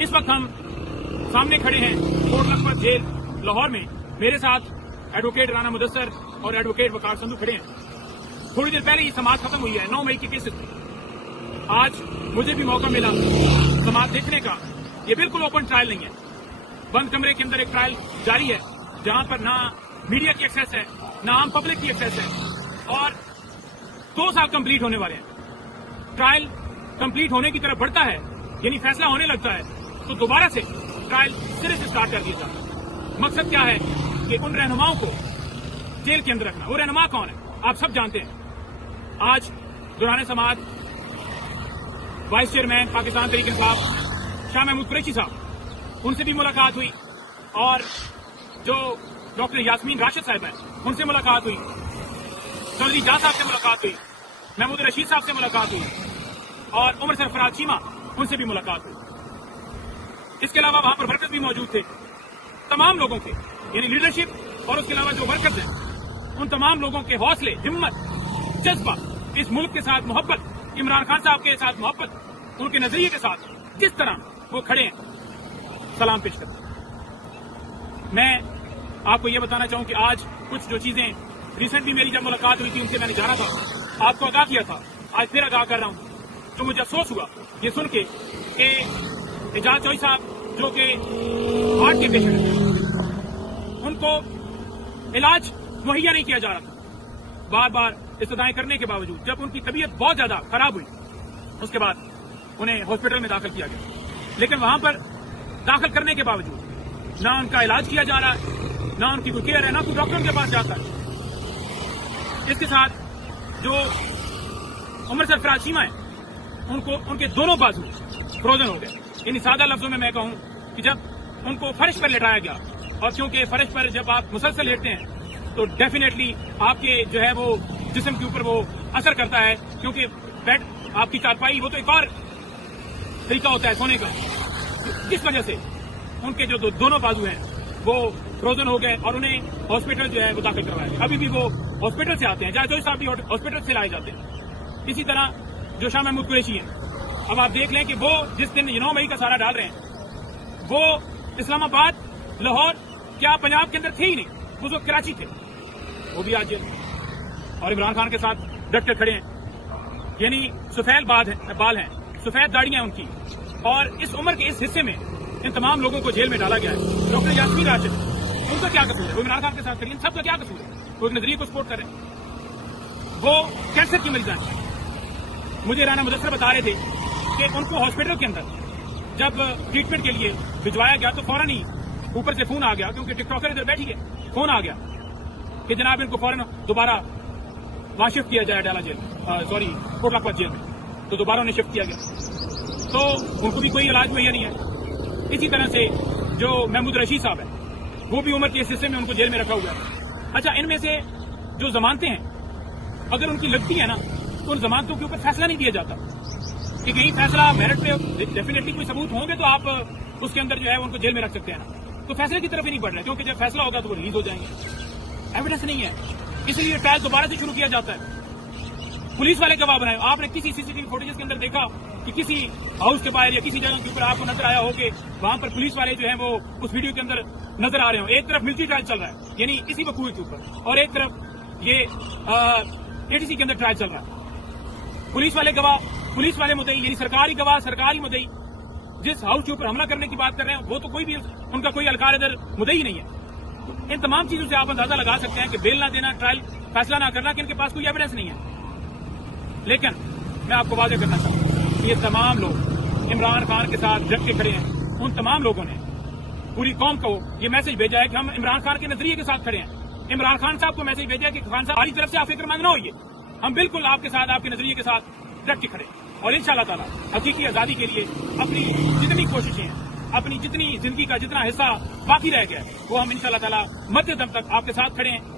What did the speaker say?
इस वक्त हम सामने खड़े हैं कोट लखपत जेल लाहौर में। मेरे साथ एडवोकेट राना मुदस्सर और एडवोकेट वकार संधू खड़े हैं। थोड़ी देर पहले ये समाअत खत्म हुई है 9 मई के केसेस में। आज मुझे भी मौका मिला समाअत देखने का। ये बिल्कुल ओपन ट्रायल नहीं है, बंद कमरे के अंदर एक ट्रायल जारी है जहां पर ना मीडिया की एक्सेस है ना आम पब्लिक की एक्सेस है। और 2 साल कंप्लीट होने वाले हैं। ट्रायल कंप्लीट होने की तरफ बढ़ता है, यानी फैसला होने लगता है, तो दोबारा से ट्रायल सिरे से स्टार्ट कर दिया जाता है। मकसद क्या है कि उन रहनुमाओं को जेल के अंदर रखना। वो रहनुमा कौन है आप सब जानते हैं। आज दौरान समाअत वाइस चेयरमैन पाकिस्तान तहरीक इंसाफ शाह महमूद कुरैशी साहब, उनसे भी मुलाकात हुई, और जो डॉक्टर यास्मीन राशिद साहब हैं उनसे मुलाकात हुई, चौधरी जाह साहब से मुलाकात हुई, महमूद रशीद साहब से मुलाकात हुई, और उमर सरफराज चीमा उनसे भी मुलाकात हुई। इसके अलावा वहां पर वर्कर्स भी मौजूद थे। तमाम लोगों के यानी लीडरशिप और उसके अलावा जो वर्कर्स हैं उन तमाम लोगों के हौसले, हिम्मत, जज्बा, इस मुल्क के साथ मोहब्बत, इमरान खान साहब के साथ मोहब्बत, उनके नजरिए के साथ किस तरह वो खड़े हैं, सलाम पेश करते हैं। मैं आपको ये बताना चाहूं कि आज कुछ जो चीजें रिसेंटली मेरी जब मुलाकात हुई थी उनसे मैंने जाना था, आपको आगाह किया था, आज फिर आगाह कर रहा हूं। तो मुझे अफसोस हुआ ये सुन के कि एजाज चौधरी साहब जो कि हार्ट के पेशेंट हैं, उनको इलाज मुहैया नहीं किया जा रहा था। बार बार इस्तदाएं करने के बावजूद जब उनकी तबीयत बहुत ज्यादा खराब हुई, उसके बाद उन्हें हॉस्पिटल में दाखिल किया गया। लेकिन वहां पर दाखिल करने के बावजूद ना उनका इलाज किया जा रहा है, ना उनकी कोई केयर है, ना कोई डॉक्टर के पास जाता है। इसके साथ जो उमर सरफराज चीमा है, उनको उनके दोनों बाजू फ्रोजन हो गए। यानी सादा लफ्जों में मैं कहूं कि जब उनको फर्श पर लेटाया गया, और क्योंकि फर्श पर जब आप मुसलसल लेटते हैं तो डेफिनेटली आपके जो है वो जिस्म के ऊपर वो असर करता है, क्योंकि बेड आपकी चारपाई वो तो एक और तरीका होता है सोने का। इस वजह से उनके जो दोनों बाजू हैं वो फ्रोजन हो गए और उन्हें हॉस्पिटल जो है वो दाखिल करवाया गया। अभी भी वो हॉस्पिटल से आते हैं, जायद साहब भी हॉस्पिटल से लाए जाते हैं। इसी तरह जो शाह महमूद कुरैशी हैं, अब आप देख लें कि वो जिस दिन 9 मई का सारा डाल रहे हैं, वो इस्लामाबाद, लाहौर, क्या पंजाब के अंदर थे ही नहीं, उस वक्त कराची थे। वो भी आज जेल और इमरान खान के साथ डट कर खड़े हैं। यानी सफेद बाल हैं, सफेद दाढ़ियां उनकी, और इस उम्र के इस हिस्से में इन तमाम लोगों को जेल में डाला गया है। डॉक्टर यास्मीन राशिद, उनका क्या कसूर है? वो इमरान खान के साथ खड़ी है, सबका क्या कसूर है? वो एक नजरिए को सपोर्ट कर रहे हैं। वो कैंसर की मरीज हैं। मुझे राना मुदस्सर बता रहे थे कि उनको हॉस्पिटल के अंदर जब ट्रीटमेंट के लिए भिजवाया गया तो फौरन ही ऊपर से फोन आ गया, क्योंकि टिकटॉकर इधर बैठी है, फोन आ गया कि जनाब इनको फौरन दोबारा वहां शिफ्ट किया जाए डाला jail, sorry Kot Lakhpat jail में। तो दोबारा उन्हें शिफ्ट किया गया, तो उनको भी कोई इलाज मुहैया नहीं है। इसी तरह से जो महमूद रशीद साहब है, वो भी उम्र के इस हिस्से में उनको जेल में रखा हुआ है। अच्छा, इनमें से जो जमानतें हैं अगर उनकी लगती है ना, तो उन जमानतों के ऊपर फैसला नहीं दिया जाता कि कहीं फैसला मेरिट पे डेफिनेटली कोई सबूत होंगे तो आप उसके अंदर जो है उनको जेल में रख सकते हैं ना। तो फैसले की तरफ ही नहीं बढ़ रहे, क्योंकि जब फैसला होगा तो वो रिलीज हो जाएंगे। एविडेंस नहीं है, इसलिए ट्रायल दोबारा से शुरू किया जाता है। पुलिस वाले गवाह बनाए। आपने किसी सीसीटीवी फुटेज के अंदर देखा कि किसी हाउस के बाहर या किसी जगह के ऊपर आपको नजर आया हो कि वहां पर पुलिस वाले जो है वो उस वीडियो के अंदर नजर आ रहे हो? एक तरफ मिलिट्री ट्रायल चल रहा है यानी इसी वकूए के ऊपर, और एक तरफ ये एटीसी के अंदर ट्रायल चल रहा है। पुलिस वाले गवाह, पुलिस वाले मुद्दई, यानी सरकारी गवाह, सरकारी मुद्दई जिस हाउस के ऊपर हमला करने की बात कर रहे हैं वो तो कोई भी उनका कोई अलकार इधर मुद्दई नहीं है। इन तमाम चीजों से आप अंदाजा लगा सकते हैं कि बेल ना देना, ट्रायल फैसला ना करना, कि इनके पास कोई एविडेंस नहीं है। लेकिन मैं आपको वादे करना चाहता हूं कि ये तमाम लोग इमरान खान के साथ डट के खड़े हैं। उन तमाम लोगों ने पूरी कौम को ये मैसेज भेजा है कि हम इमरान खान के नजरिए के साथ खड़े हैं। इमरान खान साहब को मैसेज भेजा है कि खान साहब हमारी तरफ से आप फिक्रमंद न होइए, हम बिल्कुल आपके साथ, आपके नजरिए के साथ डट के खड़े हैं। और इंशाअल्लाह ताला हकीकी आजादी के लिए अपनी जितनी कोशिशें हैं, अपनी जितनी जिंदगी का जितना हिस्सा बाकी रह गया है, वो हम इंशाअल्लाह ताला मध्य दम तक आपके साथ खड़े हैं।